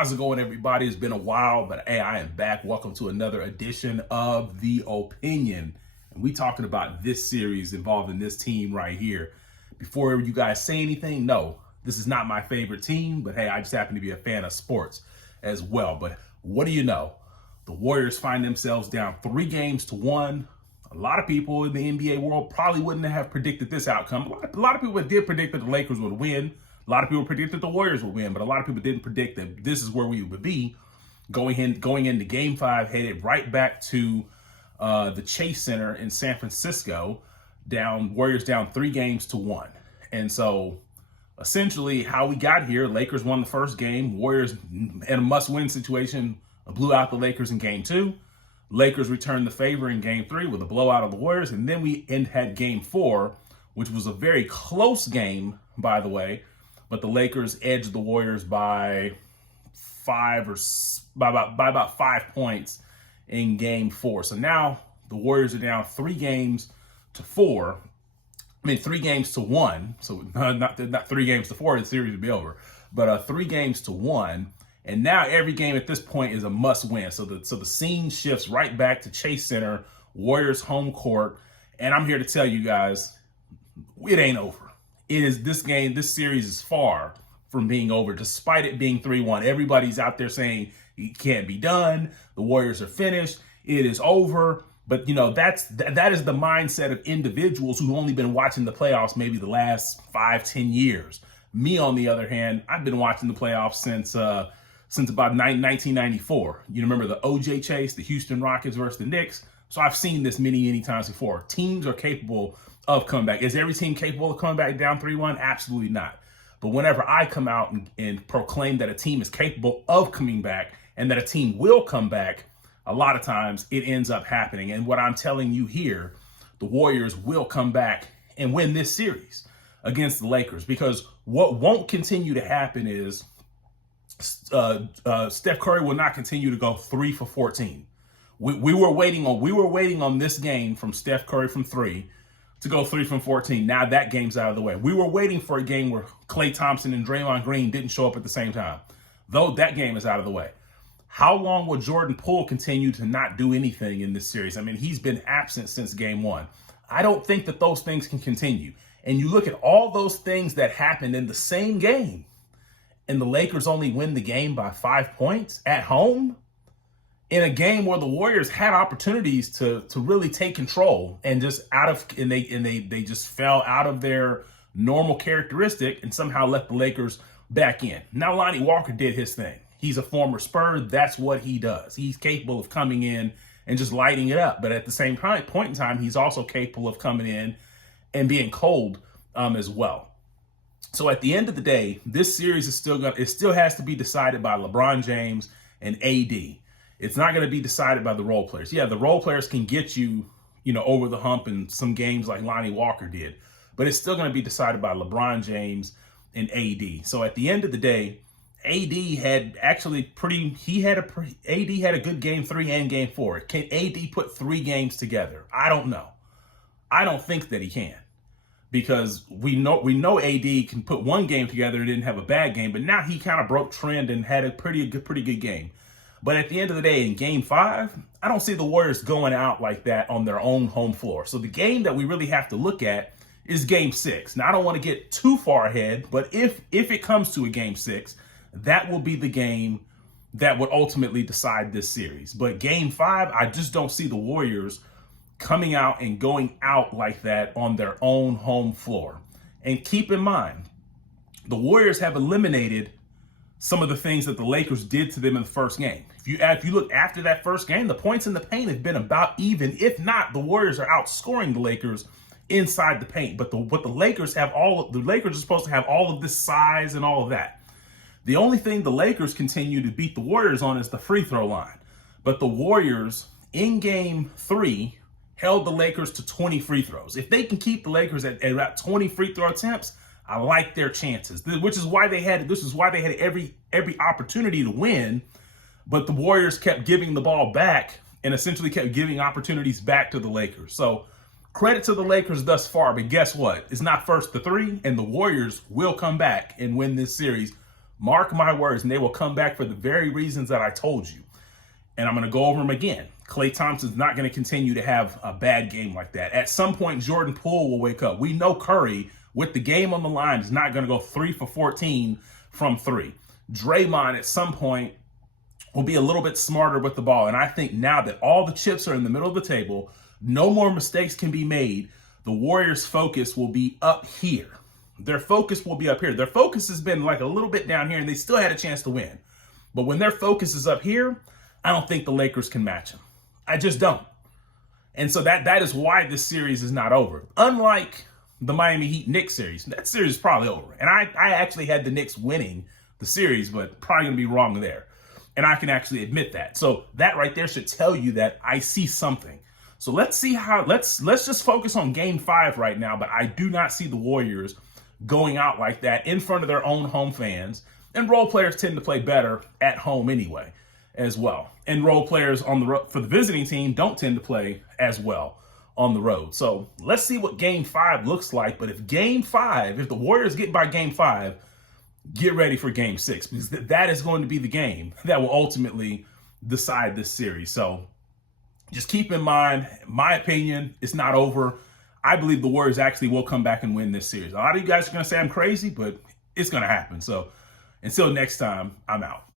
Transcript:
How's it going, everybody? It's been a while, but hey, I am back. Welcome to another edition of The Opinion. And we talking about this series involving this team right here. Before you guys say anything, no, this is not my favorite team, but hey, I just happen to be a fan of sports as well. But what do you know? The Warriors find themselves down 3-1. A lot of people in the NBA world probably wouldn't have predicted this outcome. A lot of people did predict that the Lakers would win. A lot of people predicted the Warriors would win, but a lot of people didn't predict that this is where we would be going into Game 5, headed right back to the Chase Center in San Francisco, Warriors down 3-1. And so essentially how we got here, Lakers won the first game. Warriors, in a must-win situation, blew out the Lakers in Game 2. Lakers returned the favor in Game 3 with a blowout of the Warriors. And then we had Game 4, which was a very close game, by the way. But the Lakers edged the Warriors by about 5 points in Game 4. So now the Warriors are down 3-4. I mean, 3-1. So not 3-4. The series would be over. But 3-1. And now every game at this point is a must-win. So the scene shifts right back to Chase Center, Warriors home court. And I'm here to tell you guys, it ain't over. This series is far from being over, despite it being 3-1. Everybody's out there saying it can't be done. The Warriors are finished. It is over. But, you know, that is the mindset of individuals who've only been watching the playoffs maybe the last 5-10 years. Me, on the other hand, I've been watching the playoffs since about 1994. You remember the OJ chase, the Houston Rockets versus the Knicks? So I've seen this many times before. Teams are capable of comeback. Is every team capable of coming back down 3-1? Absolutely not. But whenever I come out and proclaim that a team is capable of coming back and that a team will come back, a lot of times it ends up happening. And what I'm telling you here, the Warriors will come back and win this series against the Lakers, because what won't continue to happen is Steph Curry will not continue to go 3 for 14. We were waiting on this game from Steph Curry from 3 to go 3 from 14. Now that game's out of the way. We were waiting for a game where Klay Thompson and Draymond Green didn't show up at the same time. Though that game is out of the way. How long will Jordan Poole continue to not do anything in this series? I mean, he's been absent since Game 1. I don't think that those things can continue. And you look at all those things that happened in the same game, and the Lakers only win the game by 5 points at home, in a game where the Warriors had opportunities to really take control and they just fell out of their normal characteristic and somehow let the Lakers back in. Now Lonnie Walker did his thing. He's a former Spur. That's what he does. He's capable of coming in and just lighting it up. But at the same point in time, he's also capable of coming in and being cold as well. So at the end of the day, this series is it still has to be decided by LeBron James and AD. It's not going to be decided by the role players. Yeah, the role players can get you, over the hump in some games like Lonnie Walker did, but it's still going to be decided by LeBron James and AD. So at the end of the day, AD had a good Game 3 and Game 4. Can AD put 3 games together? I don't know. I don't think that he can, because we know AD can put 1 game together and didn't have a bad game, but now he kind of broke trend and had a pretty good game. But at the end of the day, in Game 5, I don't see the Warriors going out like that on their own home floor. So the game that we really have to look at is Game 6. Now, I don't want to get too far ahead, but if it comes to a Game 6, that will be the game that would ultimately decide this series. But Game 5, I just don't see the Warriors coming out and going out like that on their own home floor. And keep in mind, the Warriors have eliminated some of the things that the Lakers did to them in the first game. If you look after that first game, the points in the paint have been about even. If not, the Warriors are outscoring the Lakers inside the paint. But the Lakers are supposed to have all of this size and all of that. The only thing the Lakers continue to beat the Warriors on is the free throw line. But the Warriors in Game 3 held the Lakers to 20 free throws. If they can keep the Lakers at about 20 free throw attempts, I like their chances. This is why they had every opportunity to win, but the Warriors kept giving the ball back and essentially kept giving opportunities back to the Lakers. So credit to the Lakers thus far, but guess what? It's not first to 3, and the Warriors will come back and win this series Mark my words, and they will come back for the very reasons that I told you. And I'm going to go over them again. Klay Thompson's not going to continue to have a bad game like that. At some point, Jordan Poole will wake up. We know Curry, with the game on the line, is not going to go 3 for 14 from 3. Draymond, at some point, will be a little bit smarter with the ball. And I think now that all the chips are in the middle of the table, no more mistakes can be made, the Warriors' focus will be up here. Their focus will be up here. Their focus has been like a little bit down here, and they still had a chance to win. But when their focus is up here, I don't think the Lakers can match them. I just don't. And so that is why this series is not over. Unlike the Miami Heat Knicks series, that series is probably over. And I actually had the Knicks winning the series, but probably going to be wrong there. And I can actually admit that. So that right there should tell you that I see something. So let's see how, let's just focus on game 5 right now. But I do not see the Warriors going out like that in front of their own home fans. And role players tend to play better at home anyway, as well. And role players on the road for the visiting team don't tend to play as well on the road. So let's see what game 5 looks like. But if the Warriors get by game 5, get ready for game 6, because that is going to be the game that will ultimately decide this series. So just keep in mind, my opinion, it's not over. I believe the Warriors actually will come back and win this series. A lot of you guys are going to say I'm crazy, but it's going to happen. So until next time, I'm out.